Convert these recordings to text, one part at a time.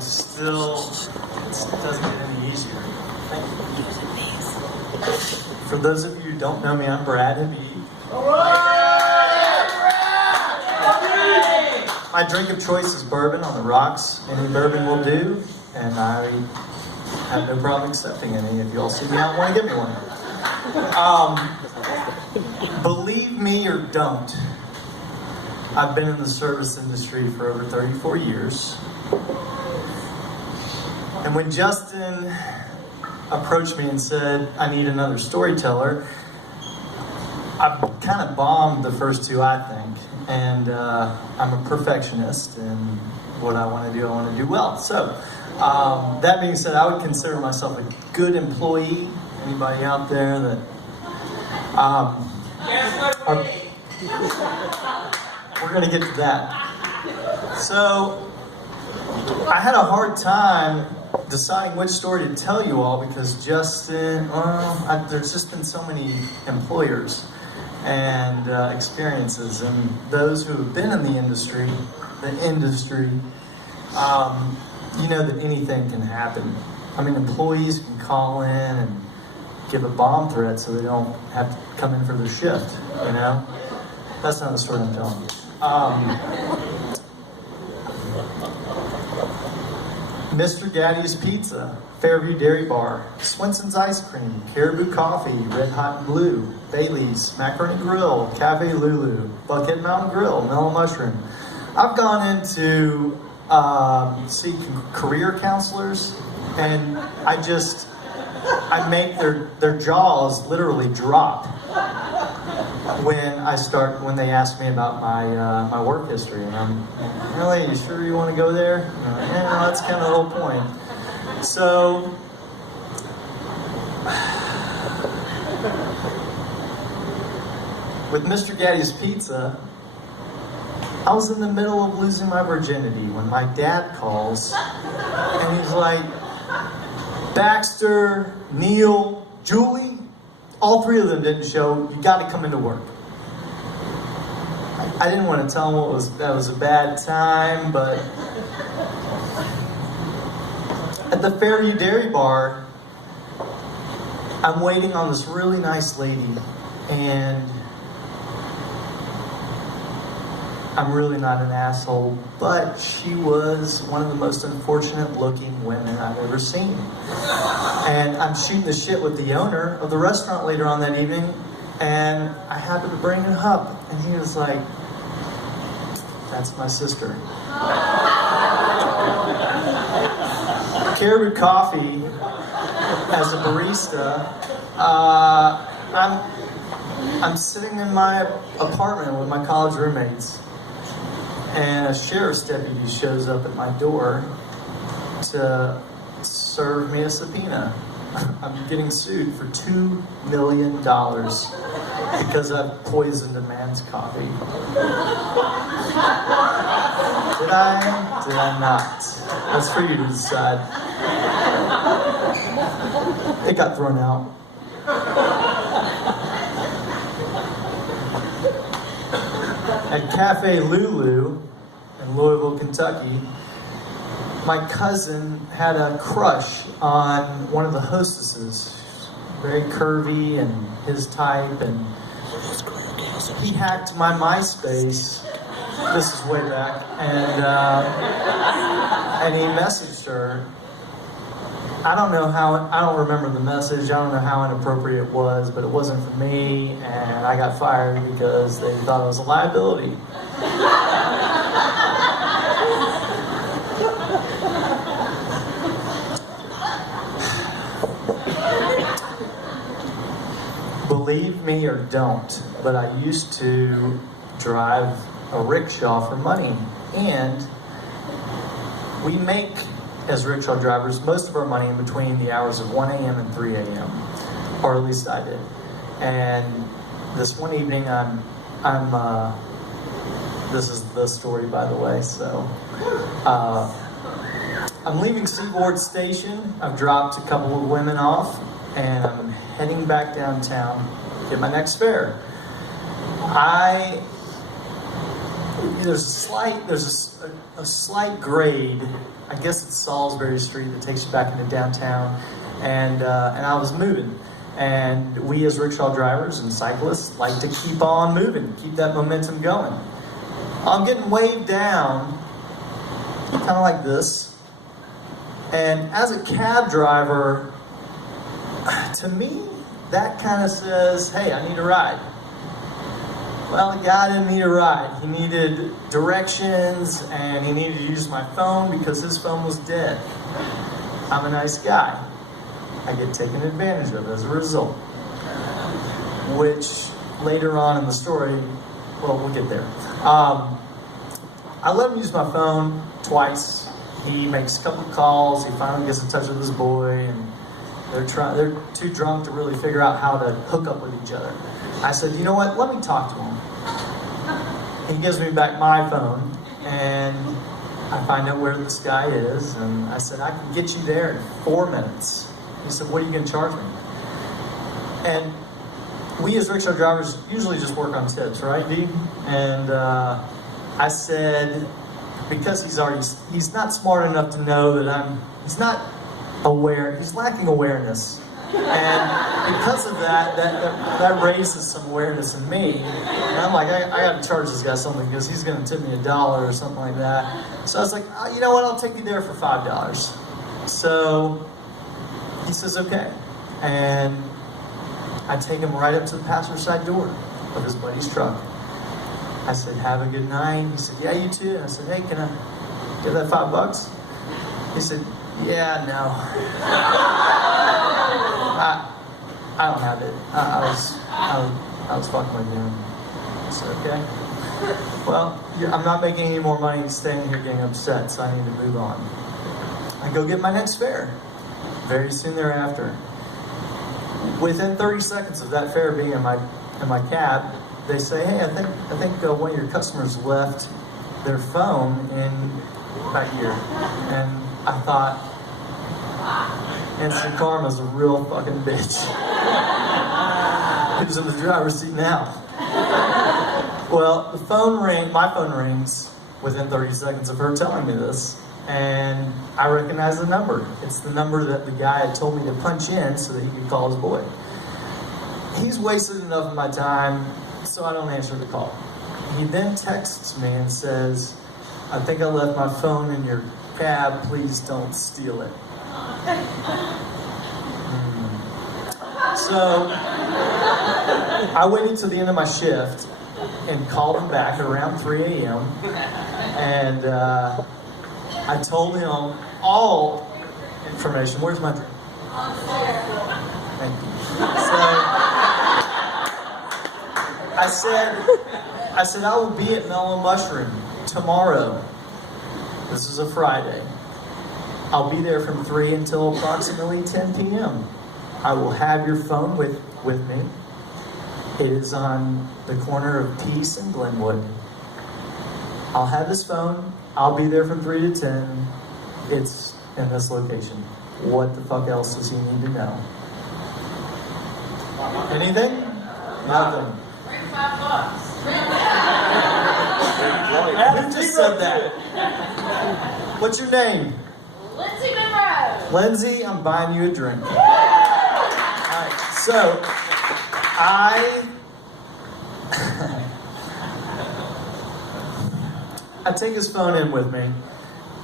Still, it doesn't get any easier. Thank you. For those of you who don't know me, I'm Brad Habeeb. My drink of choice is bourbon on the rocks. Any bourbon will do, and I have no problem accepting any. If you all see me out and want to give me one. Believe me or don't, I've been in the service industry for over 34 years. And when Justin approached me and said, I need another storyteller, I kind of bombed the first two, I think. And I'm a perfectionist, and what I want to do well. So, that being said, I would consider myself a good employee. Anybody out there that... we're going to get to that. So, I had a hard time deciding which story to tell you all because Justin, there's just been so many employers and experiences, and those who have been in the industry, you know that anything can happen. I mean, employees can call in and give a bomb threat so they don't have to come in for their shift, you know? That's not the story I'm telling you. Mr. Gaddy's Pizza, Fairview Dairy Bar, Swenson's Ice Cream, Caribou Coffee, Red Hot and Blue, Bailey's, Macaroni Grill, Cafe Lulu, Buckhead Mountain Grill, Mellow Mushroom. I've gone in to see career counselors, and I make their jaws literally drop when they ask me about my work history, and I'm really, you sure you want to go there? And I'm like, yeah, that's kind of the whole point. So with Mr. Gaddy's Pizza, I was in the middle of losing my virginity when my dad calls, and he's like, Baxter, Neil, Julie, all three of them didn't show. You got to come into work. I didn't want to tell him that was a bad time, but at the Fairview Dairy Bar, I'm waiting on this really nice lady, and I'm really not an asshole, but she was one of the most unfortunate looking women I've ever seen. And I'm shooting the shit with the owner of the restaurant later on that evening, and I happened to bring her up, and he was like, that's my sister. Caribou Coffee, as a barista, I'm sitting in my apartment with my college roommates, and a sheriff's deputy shows up at my door to serve me a subpoena. I'm getting sued for $2 million because I've poisoned a man's coffee. Did I? Did I not? That's for you to decide. It got thrown out. At Cafe Lulu in Louisville, Kentucky, my cousin had a crush on one of the hostesses, very curvy and his type, and he hacked my MySpace. This is way back, and he messaged her. I don't remember the message. I don't know how inappropriate it was, but it wasn't for me, and I got fired because they thought I was a liability. Believe me or don't, but I used to drive a rickshaw for money, and we make, as rickshaw drivers, most of our money in between the hours of 1 a.m. and 3 a.m., or at least I did. And this one evening, this is the story, by the way, so I'm leaving Seaboard Station. I've dropped a couple of women off, and I'm heading back downtown to get my next fare. There's a slight grade I guess it's Salisbury Street that takes you back into downtown, and I was moving. And we as rickshaw drivers and cyclists like to keep on moving, keep that momentum going. I'm getting waved down, kind of like this. And as a cab driver, to me, that kind of says, hey, I need a ride. Well, the guy didn't need a ride. He needed directions, and he needed to use my phone because his phone was dead. I'm a nice guy. I get taken advantage of as a result. Which, later on in the story, well, we'll get there. I let him use my phone twice. He makes a couple of calls. He finally gets in touch with his boy, and they're too drunk to really figure out how to hook up with each other. I said, you know what? Let me talk to him. He gives me back my phone, and I find out where this guy is, and I said, I can get you there in 4 minutes. He said, what are you going to charge me? And we as rickshaw drivers usually just work on tips, right, Dee? And I said, because he's not smart enough to know that he's not aware, he's lacking awareness. And because of that raises some awareness in me. And I'm like, I got to charge this guy something because he's going to tip me $1 or something like that. So I was like, you know what, I'll take you there for $5. So he says, okay. And I take him right up to the passenger side door of his buddy's truck. I said, have a good night. He said, yeah, you too. And I said, hey, can I get that $5? He said, yeah, no. I don't have it. I was fucking with you. I said, okay. Well, I'm not making any more money staying here getting upset, so I need to move on. I go get my next fare. Very soon thereafter. Within 30 seconds of that fare being in my cab, they say, hey, I think one of your customers left their phone in back here. And I thought, instant karma's a real fucking bitch. Who's in the driver's seat now? Well, my phone rings within 30 seconds of her telling me this, and I recognize the number. It's the number that the guy had told me to punch in so that he could call his boy. He's wasted enough of my time, so I don't answer the call. He then texts me and says, I think I left my phone in your cab, please don't steal it. So I waited till the end of my shift and called him back around 3 a.m. and I told him all information. Where's my drink? Thank you. So I said I will be at Mellow Mushroom tomorrow. This is a Friday. I'll be there from 3 until approximately 10 p.m. I will have your phone with me. It is on the corner of Peace and Glenwood. I'll have this phone. I'll be there from 3 to 10. It's in this location. What the fuck else does he need to know? Anything? Nothing. Bring $5. Who just said that? What's your name? Lindsay Monroe. Lindsay, I'm buying you a drink. Alright, so I take his phone in with me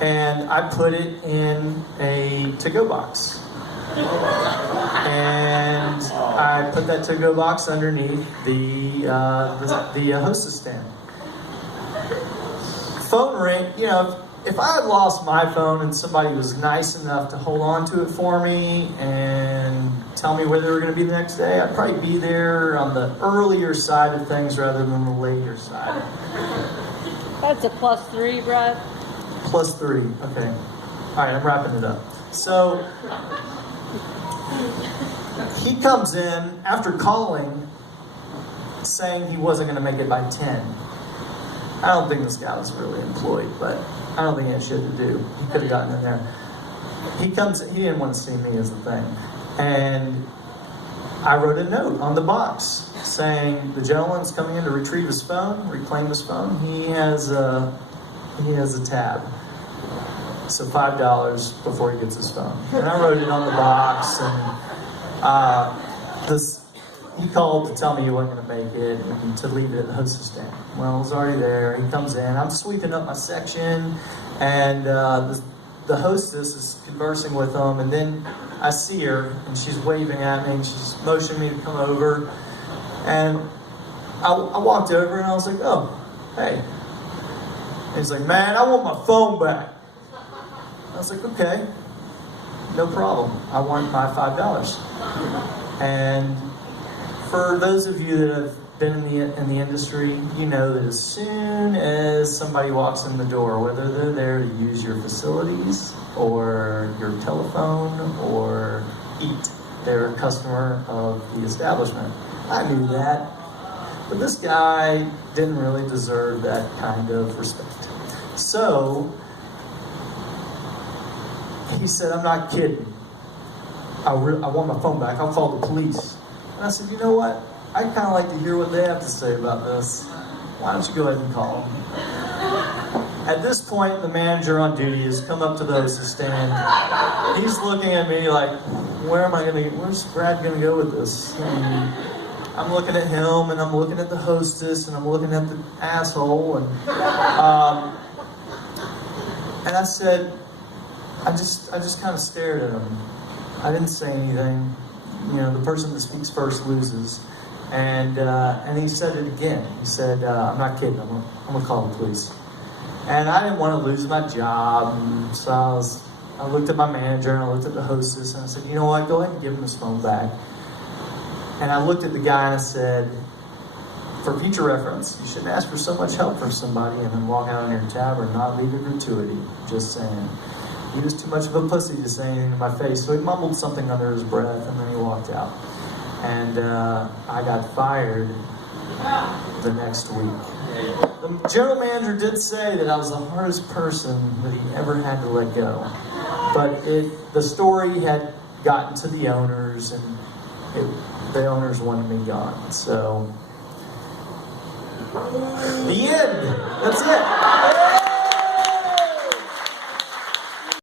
and I put it in a to-go box. And I put that to-go box underneath the hostess stand. Phone ring, you know, if I had lost my phone and somebody was nice enough to hold on to it for me and tell me where they were going to be the next day, I'd probably be there on the earlier side of things rather than the later side. That's a +3, Brad. +3, okay. All right, I'm wrapping it up. So he comes in after calling saying he wasn't going to make it by 10. I don't think this guy was really employed, but I don't think he had shit to do. He could have gotten in there. He didn't want to see me as the thing. And I wrote a note on the box saying the gentleman's coming in to retrieve his phone, reclaim his phone. He has a tab. So $5 before he gets his phone. And I wrote it on the box, and he called to tell me he wasn't going to make it and to leave it at the hostess stand. Well, I was already there. He comes in. I'm sweeping up my section, and the hostess is conversing with him, and then I see her, and she's waving at me, and she's motioning me to come over. And I walked over, and I was like, oh, hey. And he's like, man, I want my phone back. I was like, okay, no problem. I want my $5. And for those of you that have been in the industry, you know that as soon as somebody walks in the door, whether they're there to use your facilities or your telephone or eat, they're a customer of the establishment. I knew that, but this guy didn't really deserve that kind of respect. So he said, I'm not kidding. I want my phone back. I'll call the police. And I said, you know what? I'd kind of like to hear what they have to say about this. Why don't you go ahead and call them? At this point, the manager on duty has come up to the hostess stand. He's looking at me like, where's Brad going to go with this? And I'm looking at him, and I'm looking at the hostess, and I'm looking at the asshole, and I said, I just kind of stared at him. I didn't say anything. You know, the person that speaks first loses. And he said it again. He said, I'm not kidding. I'm gonna call the police. And I didn't want to lose my job. And so I looked at my manager, and I looked at the hostess, and I said, you know what? Go ahead and give him his phone back. And I looked at the guy, and I said, for future reference, you shouldn't ask for so much help from somebody and then walk out on your tab or not leave a gratuity. Just saying. He was too much of a pussy to say anything to my face, so he mumbled something under his breath, and then he walked out. And I got fired the next week. The general manager did say that I was the hardest person that he ever had to let go. But the story had gotten to the owners, and the owners wanted me gone. So, the end. That's it.